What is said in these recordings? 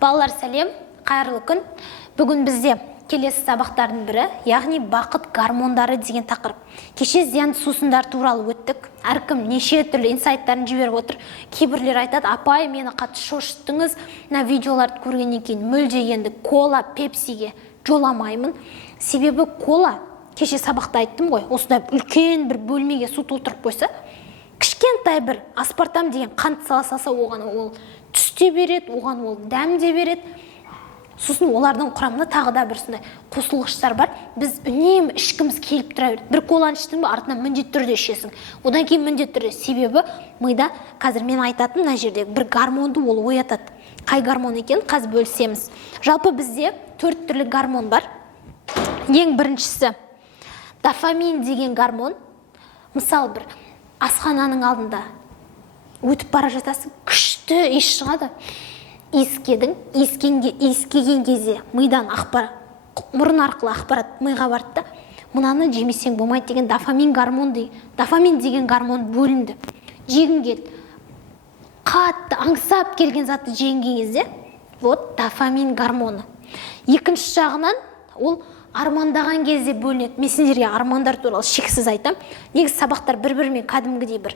Балалар сәлем, қайырлы күн. Бүгін бізде келесі сабақтардың бірі, яғни бақыт гормондары деген тақырып. Кеше зиянды сусындар туралы өттік. Әркім неше түрлі инсайттарын жіберіп отыр. Кейбірлер айтады, апай, мені қатты шошыттыңыз, мына видеоларды көргеннен кейін мүлде енді кола, пепсиге жоламаймын. Себебі кола, кеше сабақта айттым ғой, осындай үлкен бір бөлмеге су толтырып қойса, кішкентай бір аспартам деген қант салса, оған ол түсте береді, оған ол дәм де береді. Сосын олардың құрамында тағы да бір сондай қосылғыштар бар. Біз үнемі ішкіміз келіп тұра береді. Бір коланы іштің бе, артынан міндетті түрде ішесің. Одан кейін міндетті түрде, себебі мида қазір мен айтатын мына жерде бір гормонды ол оятады. Қай гормон екен, қазір бөлісеміз. Жалпы бізде 4 түрлі гормон бар. Ең біріншісі дофамин деген гормон. Мысалы бір асхананың алдында өтіп бара жатасың, күшті иіс шығады. Иіскеген кезде мидан мұрын арқылы ақпарат миға барды да, мынаны жемесең болмайды деген дофамин деген гормон бөлінді. Жегің келді. Қатты аңсап келген затты жеген кезде, вот дофамин гормоны. Екінші жағынан ол армандаған кезде бөлінеді. Мен сендерге армандар туралы шексіз айтам. Негізі сабақтар бір-бірімен кәдімгідей бір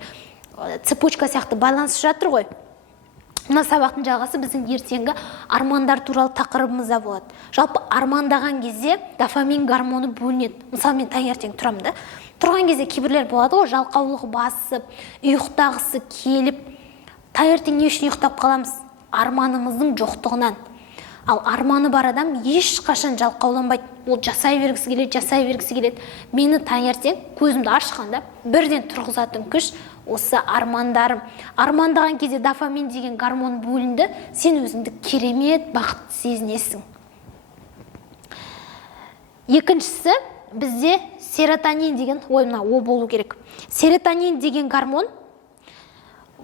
цепочка сияқты байланысып жатыр ғой. Мына сабақтың жалғасы біздің ертеңгі армандар туралы тақырыбымызда болады. Жалпы армандаған кезде дофамин гормоны бөлінеді. Мысалы мен таңертең тұрамын да. Тұрған кезде кейбірлер болады ғой, жалқаулығы басып, ұйықтағысы келіп, таңертең не үшін ұйықтап қаламыз? Арманымыздың жоқтығынан. Ал арманы бар адам ешқашан жалқауланбайды. Ол жасай бергісі келеді. Мені таңертең көзімді ашқанда бірден тұрғызатын күш осы армандарым. Армандаған кезде дофамин деген гормон бөлінді, сен өзіңді керемет бақытты сезінесің. Екіншісі, бізде серотонин деген, о болу керек. Серотонин деген гормон,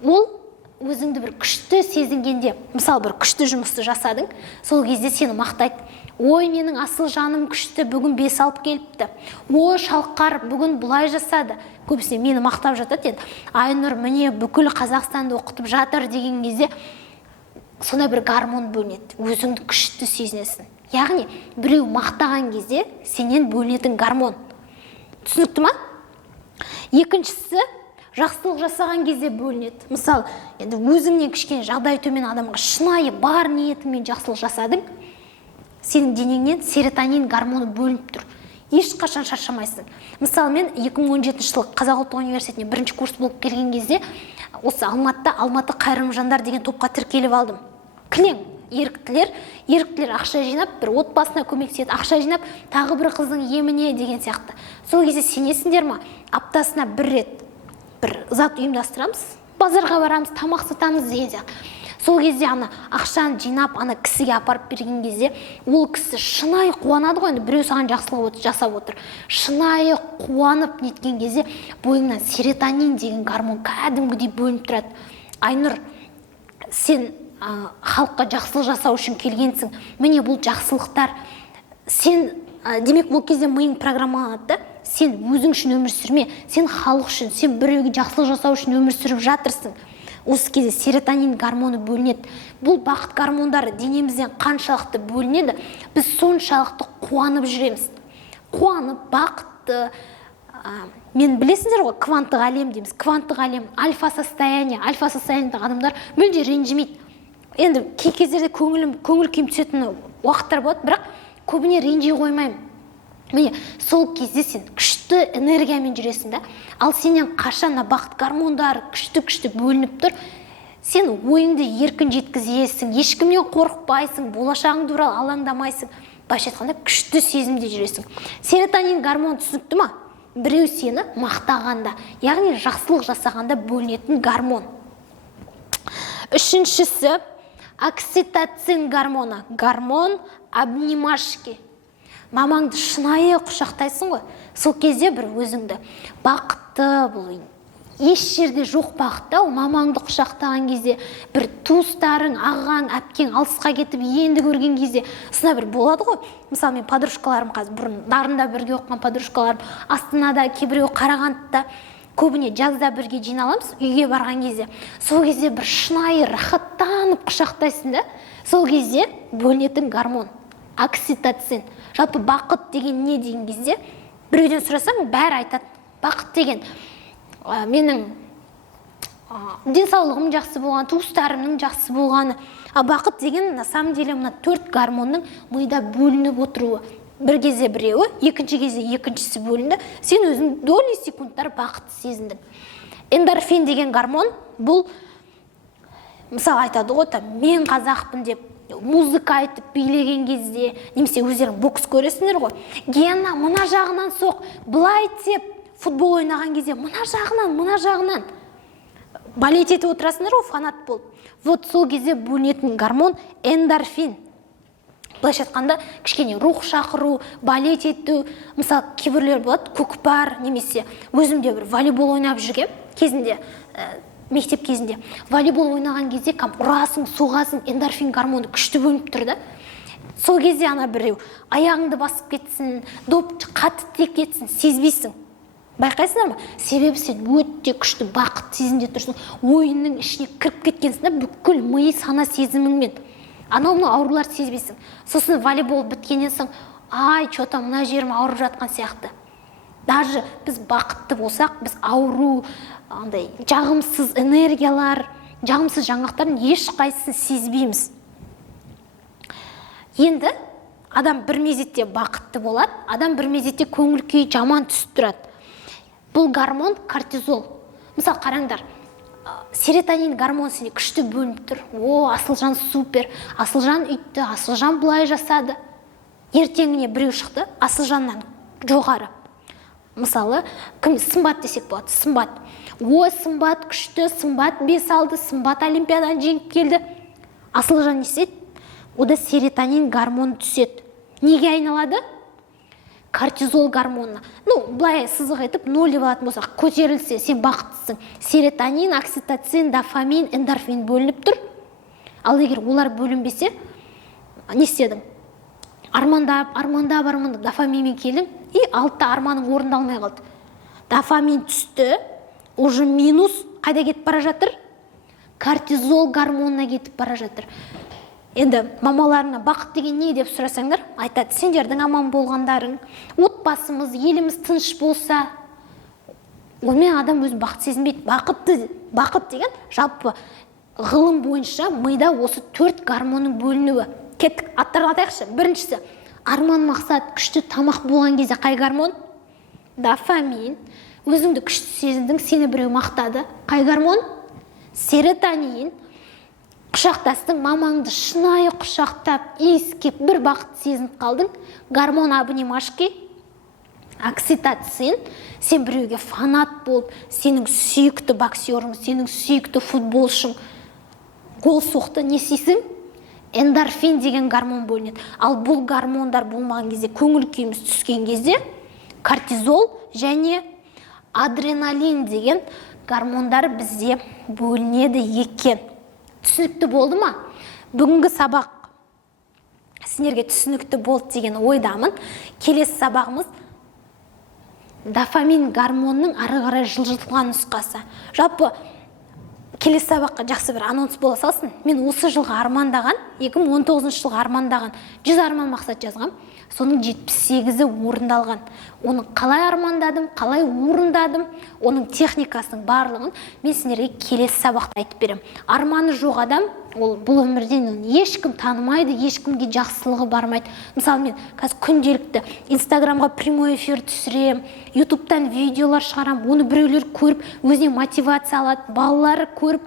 ол өзіңді бір күшті сезінгенде, мысалы бір күшті жұмысты жасадың, сол кезде сені мақтайды. Ой, менің асыл жаным күшті, бүгін 5 алып келіпті. Ой, шалқар, бүгін бұлай жасады. Көбісіне мені мақтап жатады еді. Айнұр, міне бүкіл Қазақстанды оқытып жатыр деген кезде сондай бір гормон бөлінеді. Өзіңді күшті сезінесің. Яғни біреу мақтаған кезде сенен бөлінетін гормон. Түсінікті ма? Екіншісі, жақсылық жасаған кезде бөлінеді. Мысалы, енді өзіңнен кішкене жағдай төмен адамға шынайы бар ниетімен жақсылық жасадың, сенің денеңнен серотонин гормоны бөлініп тұр. Ешқашан шаршамайсың. Мысалы, мен 2017 жылы Қазақ ұлттық университетіне бірінші курс болып келген кезде осы Алматы Қайырымжандар деген топқа тіркеліп алдым. Кілең еріктілер ақша жинап, бір отбасына көмектеседі, ақша жинап, тағы бір қыздың еміне деген сияқты. Сол кезде сенесіңдер ма? Аптасына бір рет бір зат ұйымдастырамыз, базарға барамыз, тамақ сатамыз деген сияқты. Сол кезде ақшаны жинап, кісіге апарып берген кезде, ол кісі шынайы қуанады ғой, біреу саған жақсылық жасап отыр. Шынайы қуанып неткен кезде бойыңнан серотонин деген гормон кәдімгідей бөлініп тұрады. Айнұр, сен халыққа жақсылық жасау үшін келгенсің. Міне бұл жақсылықтар. Сен, демек, бұл кезде миың программаланады да, сен өзің үшін өмір сүрме, сен халық үшін, сен біреуге жақсылық жасау үшін өмір сүріп жатырсың. Осы кезде серотонин гормоны бөлінеді. Бұл бақыт гормондары денемізден қаншалықты бөлінеді, біз соншалықты қуанып жүреміз. Қуанып, бақытты. Мен білесіңдер ғой, кванттық әлем дейміз. Кванттық әлем, альфа состояниедағы адамдар мүлде ренжімейді. Енді кей кездерде көңіл күйім түсетін уақыттар болады, бірақ көбіне ренжи қоймаймын. Міне, сол кезде сен күшті энергиямен жүресің да, ал сенен қашан бақыт гормондары күшті бөлініп тұр, сен ойыңды еркін жеткізесің, ешкімнен қорықпайсың, болашағың туралы алаңдамайсың, былайша айтқанда күшті сезімде жүресің. Серотонин гормоны түсінікті ма? Біреу сені мақтағанда, яғни жақсылық жасағанда бөлінетін гормон. Үшіншісі, окситоцин гормоны, гормон обнимашки. Мамаңды шынайы құшақтайсың ғой, сол кезде бір өзіңді бақытты, бұл еш жерде жоқ бақытта, ол мамаңды құшақтаған кезде, бір туыстарың, ағаң, әпкең алысқа кетіп енді көрген кезде, сонда бір болады ғой. Мысалы, мен подружкаларым қазір бұрын Дарында бірге оқыған подружкаларым, Астанада, кейбіреуі Қарағандыда, көбіне жазда бірге жиналамыз үйге барған кезде. Сол кезде бір шынайы рахаттанып құшақтайсың да, сол кезде бөлінетін гормон окситоцин. Жалпы бақыт деген не деген кезде біреуден сұрасаң бәрі айтады. Бақыт деген менің денсаулығым жақсы болған, туыстарымның жақсы болғаны. А бақыт деген на самом деле мына 4 гормонның мида бөлініп отыруы. Бір кезде біреуі, екінші кезде екіншісі бөлінді. Сен өзің доли секундтар бақыт сезіндің. Эндорфин деген гормон, бұл мысалы айтады ғой, мен қазақпын деп музыка айтып билеген кезде, немесе өздерің бокс көресіңдер ғой. Гена мына жағынан соқ, былай теп, футбол ойнаған кезде мына жағынан балет етіп отырасыңдар ғой, фанат болып. Вот сол кезде бөлінетін гормон эндорфин. Былайша айтқанда кішкене рух шақыру, балет ету, мысалы кейбіреулер болады, көкпар немесе өзімде бір волейбол ойнап жүргем кезінде, мектеп кезінде. Волейбол ойнаған кезде ұрасың, соғасың, эндорфин гормоны күшті бөлініп тұр да. Сол кезде ана біреу аяғыңды басып кетсін, допты қатты тиіп кетсін, сезбейсің. Байқайсыңдар ма? Себебі сен өте күшті бақыт сезімде тұрсың, ойынның ішіне кіріп кеткенсің да, бүкіл ми сана сезіміңмен. Анау аурулар сезбейсің. Сосын волейбол біткеннен соң, ай, что-то мына жерім ауырып жатқан сияқты. Даже біз бақытты болсақ, біз ауру, андай жағымсыз энергиялар, жағымсыз жаңалықтардың ешқайсысын сезбейміз. Енді адам бір мезетте бақытты болады, адам бір мезетте көңіл күй жаман түсіп тұрады. Бұл гормон кортизол. Мысалы қараңдар, серотонин гормон сене күшті бөлініп тұр. О, Асылжан супер, Асылжан үйтті, Асылжан бұлай жасады. Ертеңіне біреу шықты, Асылжаннан жоғары. Мысалы, кім Сымбат десек болады, Сымбат. О, Сымбат күшті, Сымбат 5 алды, Сымбат олимпиададан жеңіп келді. Асылжан не істейді? Ода серотонин гормоны түседі. Неге айналады? Кортизол гормоны. Былай сызық етіп, нөл болатын болсақ, көтерілсе, сен бақыттысың. Серотонин, окситоцин, дофамин, эндорфин бөлініп тұр. Ал егер олар бөлінбесе, не істедің? Армандап, дофаминмен келдің, и алтта арманың орындалмай қалды. Дофамин түсті, уже минус қайда кетіп бара жатыр? Кортизол гормонына кетіп бара жатыр. Енді мамаларына бақыт деген не деп сұрасаңдар, айтады, сендердің аман болғандарың, отбасымыз, еліміз тыныш болса, онымен адам өзін бақыт сезінбейді. Бақыт деген жалпы ғылым бойынша мида осы 4 гормонның бөлінуі. Кеттік, аттарын атайықшы. Біріншісі, арман мақсат, күшті тамақ болған кезде қай гормон? Дофамин. Өзіңді күшті сезіндің, сені біреу мақтады. Қай гормон? Серотонин. Құшақтастың, мамаңды шынайы құшақтап, иіскеп, бір бақыт сезініп қалдың. Гормон обнимашки, окситоцин. Сен біреуге фанат болып, сенің сүйікті боксерің, сенің сүйікті футболшың гол соқты, не істейсің? Эндорфин деген гормон бөлінеді. Ал бұл гормондар болмаған кезде, көңіл күйіміз түскен кезде, кортизол және адреналин деген гормондар бізде бөлінеді екен. Түсінікті болды ма? Бүгінгі сабақ сендерге түсінікті болды деген ойдамын. Келесі сабағымыз дофамин гормонның ары қарай жылжытылған нұсқасы. Жалпы келесі сабаққа жақсы бір анонс бола салсын. Мен осы жылға армандаған, 2019 жылға армандаған 100 арман мақсат жазғам. Соның 78-і орындалған. Оның қалай армандадым, қалай орындадым, оның техникасының барлығын мен сендерге келесі сабақта айтып берем. Арманы жоқ адам, ол бұл өмірден ешкім танымайды, ешкімге жақсылығы бармайды. Мысалы, мен қазір күнделікті Инстаграмға прямой эфир түсірем, ютубтан видеолар шығарам, оны біреулер көріп, өзіне мотивация алады, балалары көріп,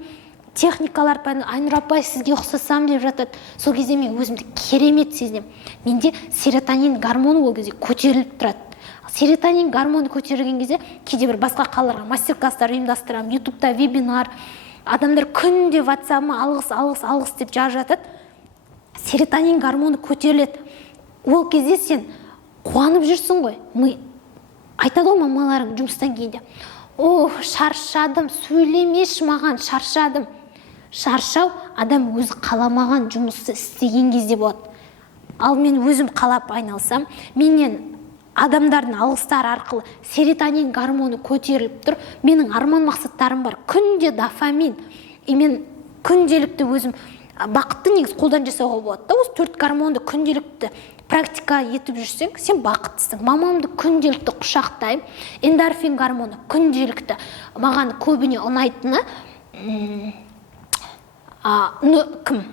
техникалар пайда, Айнұр апай сізге ұқсасам деп жатады. Сол кезде мен өзімді керемет сезінем. Менде серотонин гормоны ол кезде көтеріліп тұрады. Серотонин гормоны көтерілген кезде кейде бір басқа қалаларға мастер-класстар ұйымдастырамын, ютубта вебинар, адамдар күнде ватсабыма алғыс деп жазып жатады. Серотонин гормоны көтеріледі. Ол кезде сен қуанып жүрсің ғой. Айтады ғой мамаларың жұмыстан кейде. О, шаршадым, сөйлемеші маған, шаршадым. Шаршау адам өзі қаламаған жұмысты істеген кезде болады. Ал мен өзім қалап айналсам, менен адамдардың алғыстары арқылы серотонин гормоны көтеріліп тұр. Менің арман мақсаттарым бар. Күнде дофамин. Мен күнделікті өзім бақытты негіз қолдан жасауға болады да. Осы 4 гормонды күнделікті практика етіп жүрсең, сен бақыттысың. Мамамды күнделікті құшақтаймын. Эндорфин гормоны күнделікті. Маған көбіне ұнайтыны кім?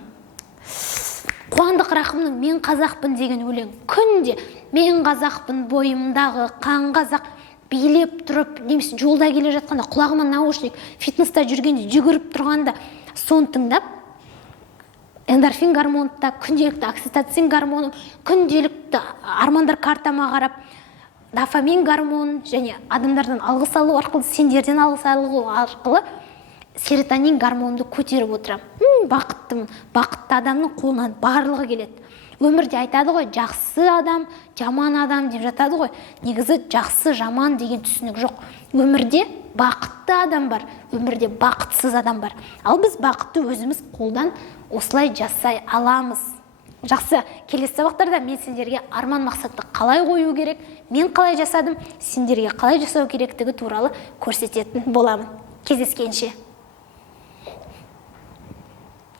Қуандық Рақымның «Мен қазақпын» деген өлең. Күнде мен қазақпын, бойымдағы қан қазақ, билеп тұрып, немесе жолда келе жатқанда, құлағыма наушник, фитнеста жүргенде, жүгіріп тұрғанда соны тыңдап, эндорфин гормонында күнделікті окситоцин гормоны, күнделікті армандар картама қарап, дофамин гормонын және адамдардан алғыс алу арқылы, сендерден алғыс алу арқылы серотонин гормонды көтеріп отырам. Бақыттымын. Бақытты адамның қолынан барлығы келеді. Өмірде айтады ғой, жақсы адам, жаман адам деп жатады ғой. Негізі жақсы, жаман деген түсінік жоқ. Өмірде бақытты адам бар, өмірде бақытсыз адам бар. Ал біз бақытты өзіміз қолдан осылай жасай аламыз. Жақсы, келесі сабақтарда мен сендерге арман мақсатты қалай қою керек, мен қалай жасадым, сендерге қалай жасау керектігі туралы көрсететін боламын. Кездескенше.